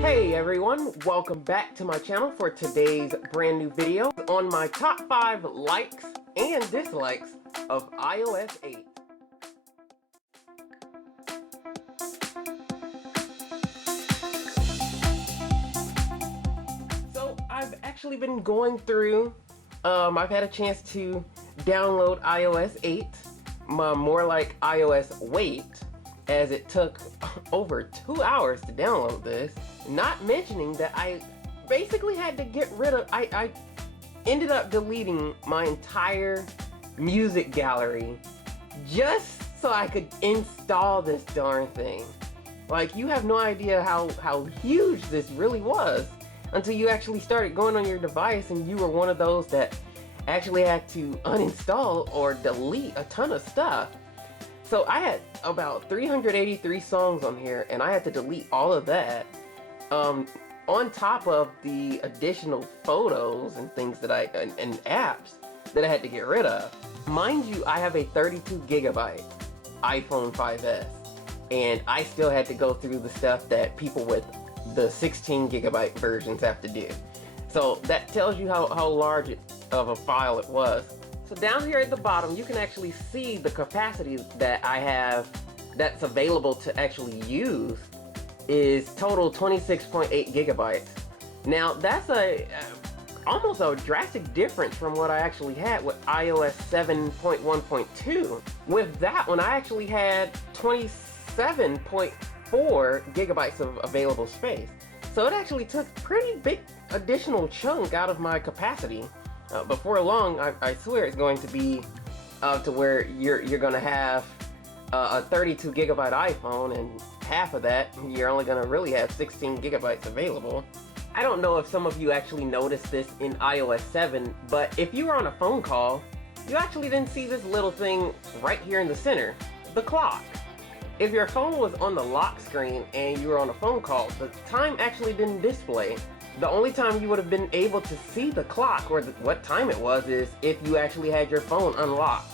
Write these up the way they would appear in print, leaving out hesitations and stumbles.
Hey everyone, welcome back to my channel for today's brand new video on my top 5 likes and dislikes of iOS 8. So I've actually been going through, I've had a chance to download iOS 8, more like iOS Wait, as it took over 2 hours to download this. Not mentioning that I basically had to get rid of, I ended up deleting my entire music gallery just so I could install this darn thing. Like, you have no idea how huge this really was until you actually started going on your device and you were one of those that actually had to uninstall or delete a ton of stuff. So I had about 383 songs on here and I had to delete all of that. On top of the additional photos and things that and apps that I had to get rid of. Mind you, I have a 32 gigabyte iPhone 5S, and I still had to go through the stuff that people with the 16 gigabyte versions have to do. So that tells you how large of a file it was. So down here at the bottom, you can actually see the capacity that I have that's available to actually use is total 26.8 gigabytes. Now that's almost a drastic difference from what I actually had with iOS 7.1.2. With that one, I actually had 27.4 gigabytes of available space. So it actually took a pretty big additional chunk out of my capacity. Before long, I swear it's going to be to where you're going to have a 32 gigabyte iPhone, and half of that you're only going to really have 16 gigabytes available. I don't know if some of you actually noticed this in iOS 7, but if you were on a phone call, you actually didn't see this little thing right here in the center, the clock. If your phone was on the lock screen and you were on a phone call, the time actually didn't display. The only time you would have been able to see the clock or what time it was is if you actually had your phone unlocked.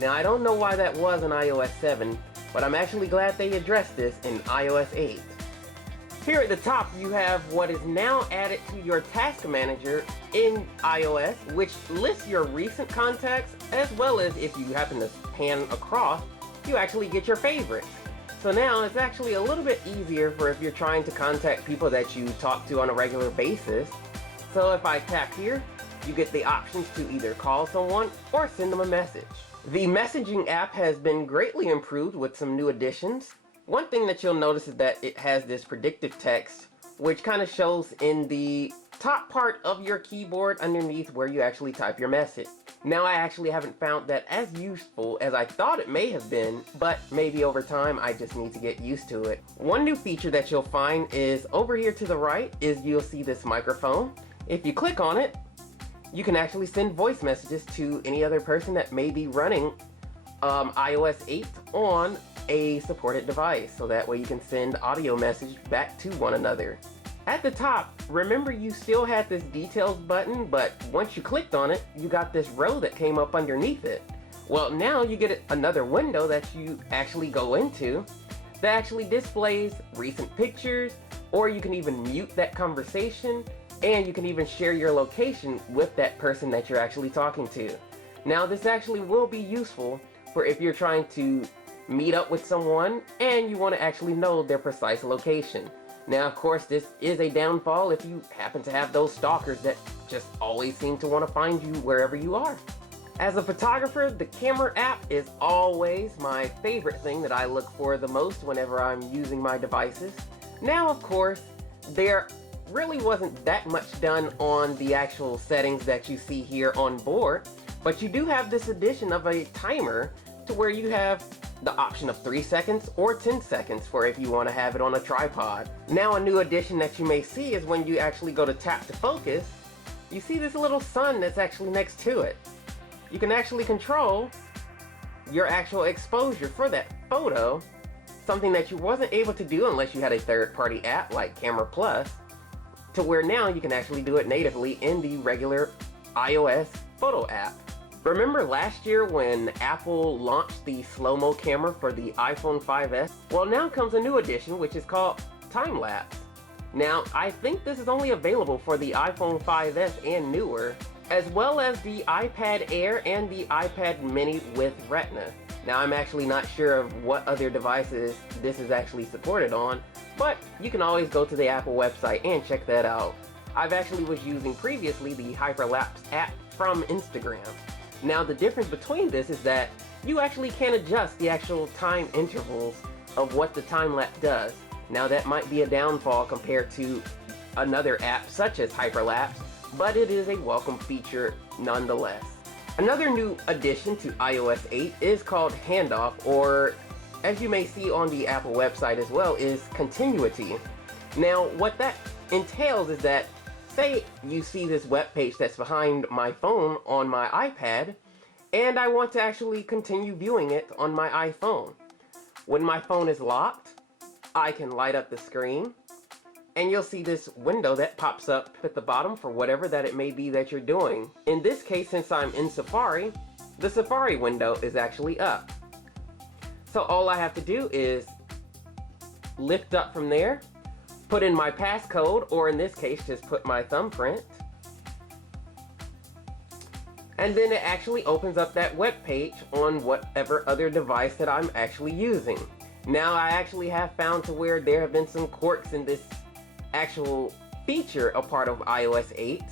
Now, I don't know why that was in iOS 7, but I'm actually glad they addressed this in iOS 8. Here at the top, you have what is now added to your task manager in iOS, which lists your recent contacts, as well as if you happen to pan across, you actually get your favorites. So now it's actually a little bit easier for if you're trying to contact people that you talk to on a regular basis. So if I tap here, you get the options to either call someone or send them a message. The messaging app has been greatly improved with some new additions. One thing that you'll notice is that it has this predictive text, which kind of shows in the top part of your keyboard underneath where you actually type your message. Now, I actually haven't found that as useful as I thought it may have been, but maybe over time I just need to get used to it. One new feature that you'll find is over here to the right is you'll see this microphone. If you click on it, you can actually send voice messages to any other person that may be running iOS 8 on a supported device, so that way you can send audio message back to one another. At the top, remember you still had this details button, but once you clicked on it, you got this row that came up underneath it. Well, now you get another window that you actually go into that actually displays recent pictures, or you can even mute that conversation, and you can even share your location with that person that you're actually talking to. Now, this actually will be useful for if you're trying to meet up with someone and you want to actually know their precise location. Now, of course, this is a downfall if you happen to have those stalkers that just always seem to want to find you wherever you are. As a photographer, the camera app is always my favorite thing that I look for the most whenever I'm using my devices. Now, of course, there really wasn't that much done on the actual settings that you see here on board, but you do have this addition of a timer to where you have the option of 3 seconds or 10 seconds for if you want to have it on a tripod. Now, a new addition that you may see is when you actually go to tap to focus, you see this little sun that's actually next to it. You can actually control your actual exposure for that photo, something that you wasn't able to do unless you had a third-party app like Camera Plus, to where now you can actually do it natively in the regular iOS photo app. Remember last year when Apple launched the slow-mo camera for the iPhone 5S? Well, now comes a new addition which is called time lapse. Now, I think this is only available for the iPhone 5S and newer, as well as the iPad Air and the iPad Mini with Retina. Now, I'm actually not sure of what other devices this is actually supported on, but you can always go to the Apple website and check that out. I've actually was using previously the Hyperlapse app from Instagram. Now, the difference between this is that you actually can adjust the actual time intervals of what the time-lapse does. Now, that might be a downfall compared to another app such as Hyperlapse, but it is a welcome feature nonetheless. Another new addition to iOS 8 is called Handoff, or as you may see on the Apple website as well, is continuity. Now, what that entails is that, say you see this web page that's behind my phone on my iPad, and I want to actually continue viewing it on my iPhone. When my phone is locked, I can light up the screen, and you'll see this window that pops up at the bottom for whatever that it may be that you're doing. In this case, since I'm in Safari, the Safari window is actually up. So all I have to do is lift up from there, put in my passcode, or in this case, just put my thumbprint, and then it actually opens up that web page on whatever other device that I'm actually using. Now, I actually have found to where there have been some quirks in this actual feature, a part of iOS 8.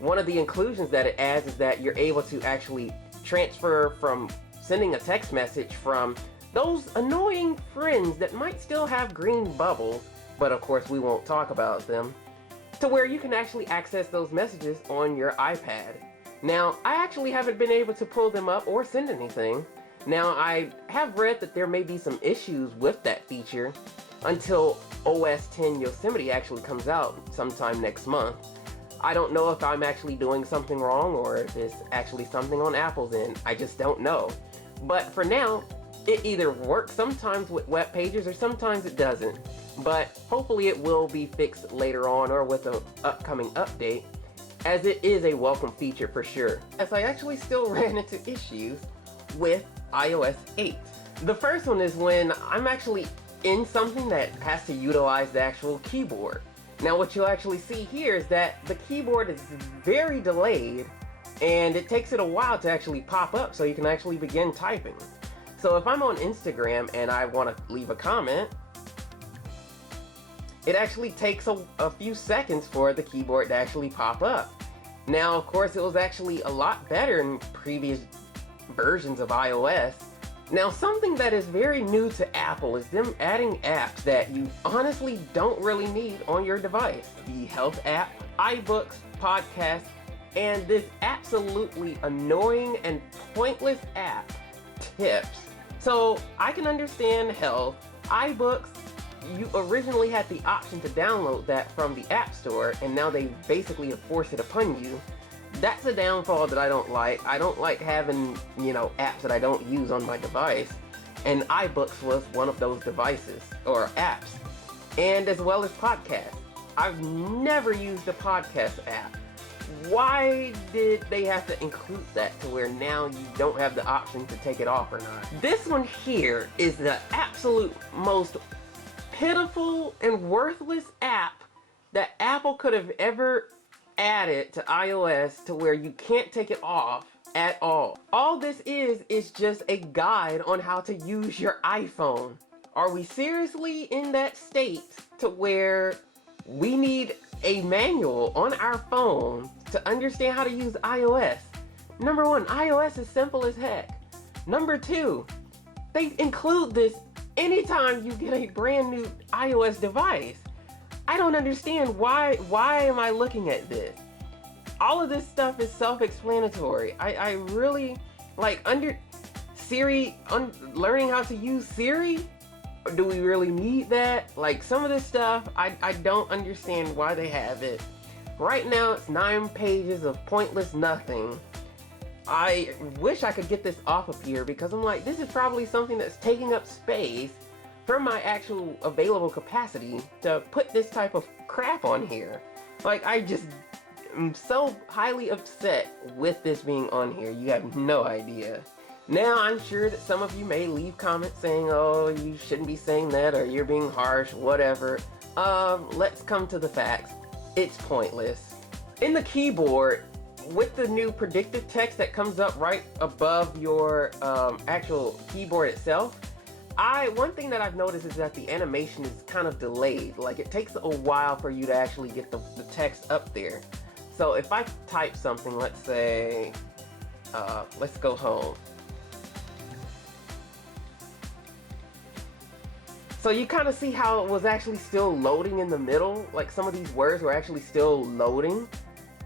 One of the inclusions that it adds is that you're able to actually transfer from sending a text message from those annoying friends that might still have green bubbles, but of course we won't talk about them, to where you can actually access those messages on your iPad. Now, I actually haven't been able to pull them up or send anything. Now, I have read that there may be some issues with that feature until OS 10 Yosemite actually comes out sometime next month. I don't know if I'm actually doing something wrong or if it's actually something on Apple's end. I just don't know. But for now, it either works sometimes with web pages or sometimes it doesn't. But hopefully it will be fixed later on or with an upcoming update, as it is a welcome feature for sure. As I actually still ran into issues with iOS 8. The first one is when I'm actually in something that has to utilize the actual keyboard. Now, what you'll actually see here is that the keyboard is very delayed and it takes it a while to actually pop up so you can actually begin typing. So if I'm on Instagram and I want to leave a comment, it actually takes a few seconds for the keyboard to actually pop up. Now, of course, it was actually a lot better in previous versions of iOS. Now, something that is very new to Apple is them adding apps that you honestly don't really need on your device. The Health app, iBooks, podcasts, and this absolutely annoying and pointless app, Tips. So I can understand Health. iBooks, you originally had the option to download that from the App Store, and now they basically have forced it upon you. That's a downfall that I don't like. I don't like having, apps that I don't use on my device. And iBooks was one of those devices, or apps. And as well as podcasts. I've never used a podcast app. Why did they have to include that to where now you don't have the option to take it off or not? This one here is the absolute most pitiful and worthless app that Apple could have ever added to iOS to where you can't take it off at all. All this is just a guide on how to use your iPhone. Are we seriously in that state to where we need a manual on our phone to understand how to use iOS? Number one, iOS is simple as heck. Number two, they include this anytime you get a brand new iOS device. I don't understand why am I looking at this? All of this stuff is self-explanatory. I really learning how to use Siri? Do we really need that? Like, some of this stuff, I don't understand why they have it. Right now, it's 9 pages of pointless nothing. I wish I could get this off of here because I'm like, this is probably something that's taking up space from my actual available capacity to put this type of crap on here. Like, I'm so highly upset with this being on here. You have no idea. Now, I'm sure that some of you may leave comments saying, oh, you shouldn't be saying that, or you're being harsh, whatever. Let's come to the facts. It's pointless. In the keyboard, with the new predictive text that comes up right above your actual keyboard itself, one thing that I've noticed is that the animation is kind of delayed. Like, it takes a while for you to actually get the text up there. So if I type something, let's say, let's go home. So you kind of see how it was actually still loading in the middle. Like, some of these words were actually still loading,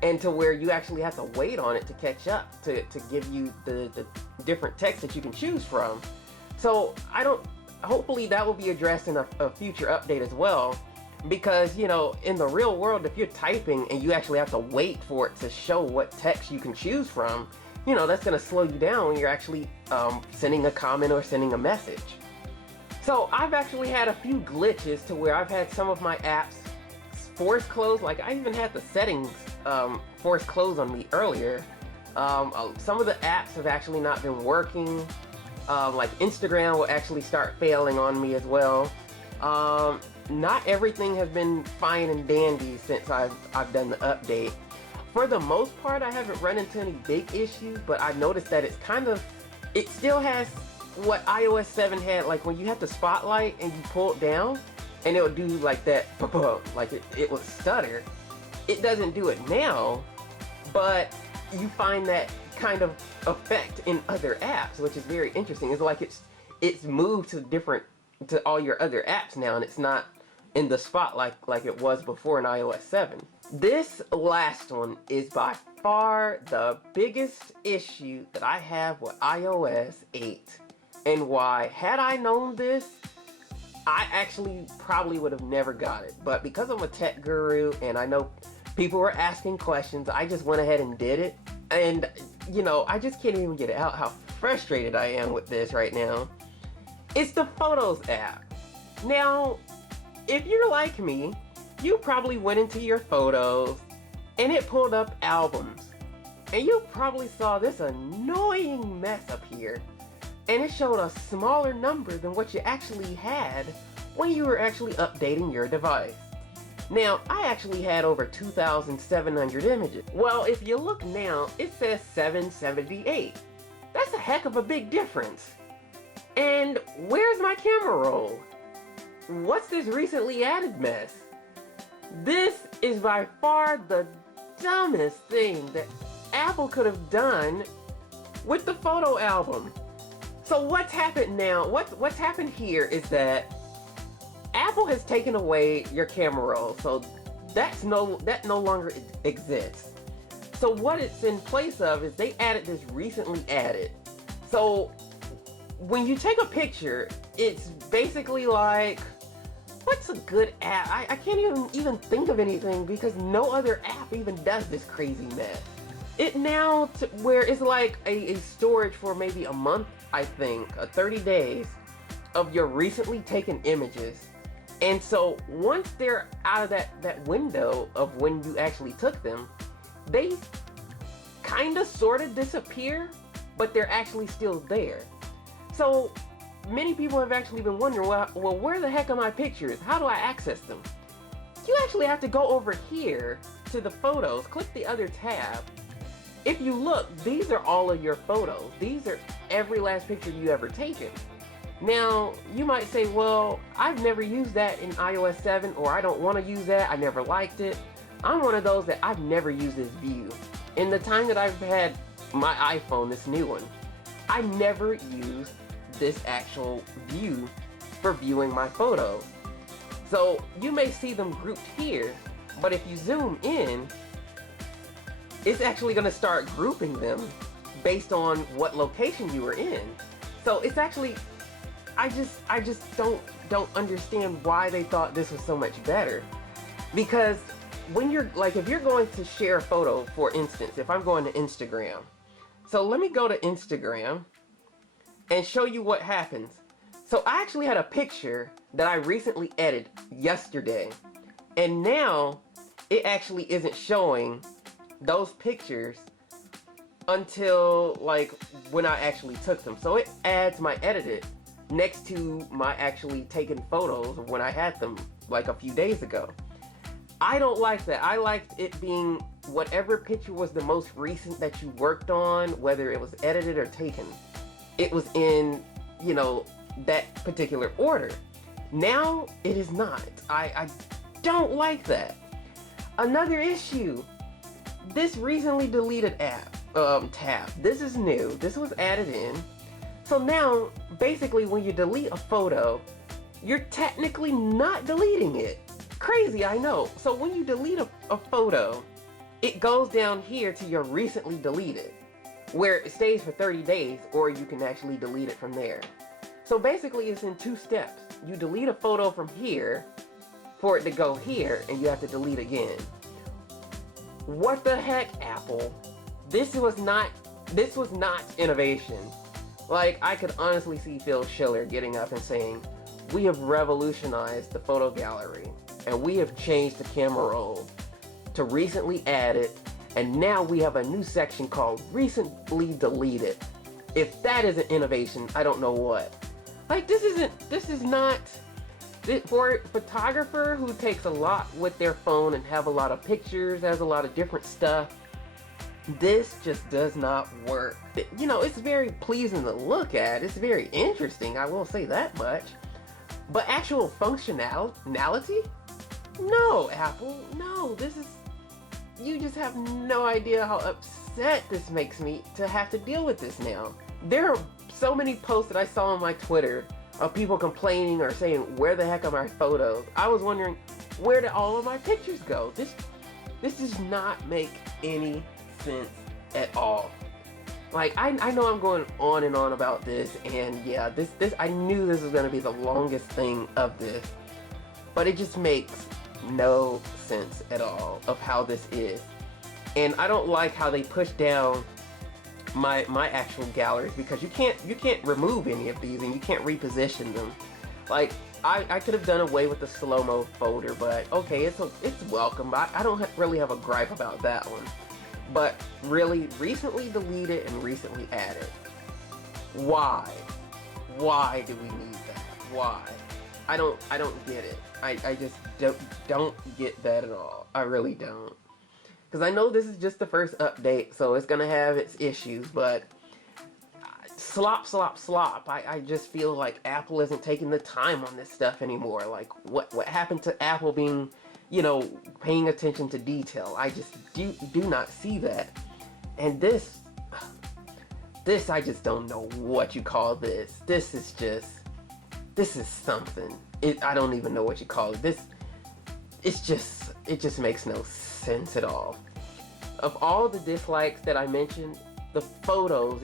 and to where you actually have to wait on it to catch up to give you the different text that you can choose from. So hopefully that will be addressed in a future update as well, because, you know, in the real world, if you're typing and you actually have to wait for it to show what text you can choose from, you know, that's going to slow you down when you're actually sending a comment or sending a message. So I've actually had a few glitches to where I've had some of my apps force close. Like, I even had the settings force close on me earlier. Some of the apps have actually not been working. Like Instagram will actually start failing on me as well. Not everything has been fine and dandy since I've done the update. For the most part, I haven't run into any big issues, but I noticed that it still has what iOS 7 had, like when you have the spotlight and you pull it down and it would do like that, like it would stutter. It doesn't do it now, but you find that kind of effect in other apps, which is very interesting. It's like it's moved to all your other apps now, and it's not in the spotlight like it was before in iOS 7. This last one is by far the biggest issue that I have with iOS 8. And why, had I known this, I actually probably would have never got it. But because I'm a tech guru and I know people were asking questions, I just went ahead and did it. And, you know, I just can't even get it out how frustrated I am with this right now. It's the Photos app. Now, if you're like me, you probably went into your photos and it pulled up albums. And you probably saw this annoying mess up here. And it showed a smaller number than what you actually had when you were actually updating your device. Now, I actually had over 2,700 images. Well, if you look now, it says 778. That's a heck of a big difference. And where's my camera roll? What's this recently added mess? This is by far the dumbest thing that Apple could have done with the photo album. So what's happened now, what's happened here is that Apple has taken away your camera roll, so that no longer exists. So what it's in place of is they added this recently added. So when you take a picture, it's basically like, what's a good app? I can't even think of anything because no other app even does this crazy mess. It now where it's like a storage for maybe a month, I think, 30 days of your recently taken images. And so once they're out of that window of when you actually took them, they kind of sort of disappear, but they're actually still there. So many people have actually been wondering, well, where the heck are my pictures? How do I access them? You actually have to go over here to the photos, click the other tab. If you look, these are all of your photos. These are every last picture you ever taken. Now, you might say, well, I've never used that in iOS 7, or I don't want to use that, I never liked it. I'm one of those that I've never used this view. In the time that I've had my iPhone, this new one, I never used this actual view for viewing my photos. So you may see them grouped here, but if you zoom in, it's actually going to start grouping them based on what location you were in. So it's actually, I just don't understand why they thought this was so much better. Because when you're like, if you're going to share a photo, for instance, if I'm going to Instagram, so let me go to Instagram and show you what happens. So I actually had a picture that I recently edited yesterday, and now it actually isn't showing those pictures until like when I actually took them. So it adds my edited next to my actually taken photos when I had them like a few days ago. I don't like that. I liked it being whatever picture was the most recent that you worked on, whether it was edited or taken. It was in, you know, that particular order. Now it is not. I don't like that. Another issue, this recently deleted tab. This is new. This was added in. So now, basically, when you delete a photo, you're technically not deleting it. Crazy, I know. So when you delete a photo, it goes down here to your recently deleted, where it stays for 30 days, or you can actually delete it from there. So basically, it's in 2 steps. You delete a photo from here for it to go here, and you have to delete again. What the heck, Apple? This was not innovation. Like, I could honestly see Phil Schiller getting up and saying, "We have revolutionized the photo gallery, and we have changed the camera roll to recently added, and now we have a new section called recently deleted." If that isn't innovation, I don't know what. Like, this is not, for a photographer who takes a lot with their phone and have a lot of pictures, has a lot of different stuff, this just does not work. You know, it's very pleasing to look at. It's very interesting, I will say that much. But actual functionality? No, Apple, no. You just have no idea how upset this makes me to have to deal with this now. There are so many posts that I saw on my Twitter of people complaining or saying, "Where the heck are my photos?" I was wondering, where did all of my pictures go? This does not make any sense at all. Like, I know I'm going on and on about this, and yeah, this I knew this was going to be the longest thing of this, but it just makes no sense at all of how this is. And I don't like how they push down my actual galleries, because you can't remove any of these, and you can't reposition them. Like, I could have done away with the slow-mo folder, but okay, it's welcome. I don't really have a gripe about that one. But really, recently deleted and recently added. Why? Why do we need that? Why? I don't get it. I just don't get that at all. I really don't. Because I know this is just the first update, so it's gonna have its issues, but slop. I just feel like Apple isn't taking the time on this stuff anymore. Like, what happened to Apple being, you know, paying attention to detail? I just do not see that. And this I just don't know what you call this. This is something. I don't even know what you call it. It just makes no sense at all. Of all the dislikes that I mentioned, the photos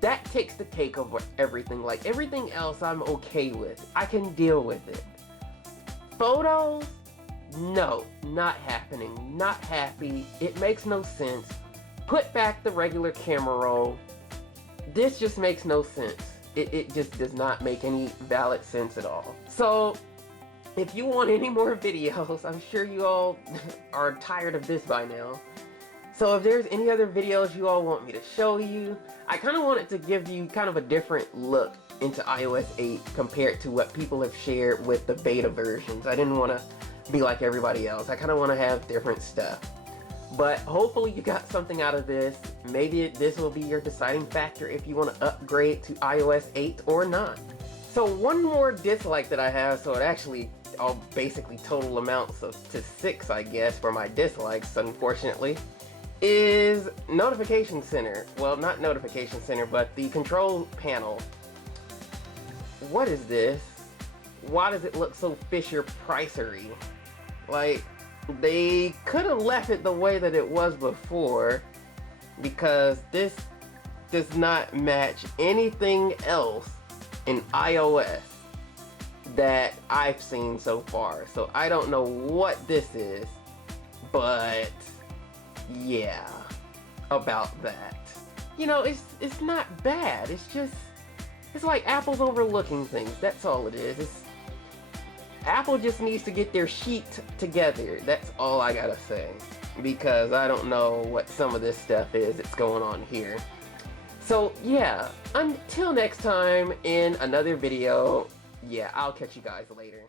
that takes the cake over everything. Like, everything else I'm okay with. I can deal with it. Photos? No, not happening. Not happy. It makes no sense. Put back the regular camera roll. This just makes no sense. It just does not make any valid sense at all. So, if you want any more videos, I'm sure you all are tired of this by now. So if there's any other videos you all want me to show you, I kind of wanted to give you kind of a different look into iOS 8 compared to what people have shared with the beta versions. I didn't want to be like everybody else. I kind of want to have different stuff. But hopefully you got something out of this. Maybe this will be your deciding factor if you want to upgrade to iOS 8 or not. So one more dislike that I have, so it actually all basically total amounts to 6, I guess, for my dislikes, unfortunately, is Notification Center. Well, not Notification Center, but the control panel. What is this? Why does it look so Fisher-Pricery? Like, they could have left it the way that it was before, because this does not match anything else in iOS that I've seen so far. So I don't know what this is, but yeah, about that. You know, it's not bad. It's like Apple's overlooking things. That's all it is. Apple just needs to get their sheet together. That's all I gotta say. because I don't know what some of this stuff is that's going on here. So yeah, until next time in another video, yeah, I'll catch you guys later.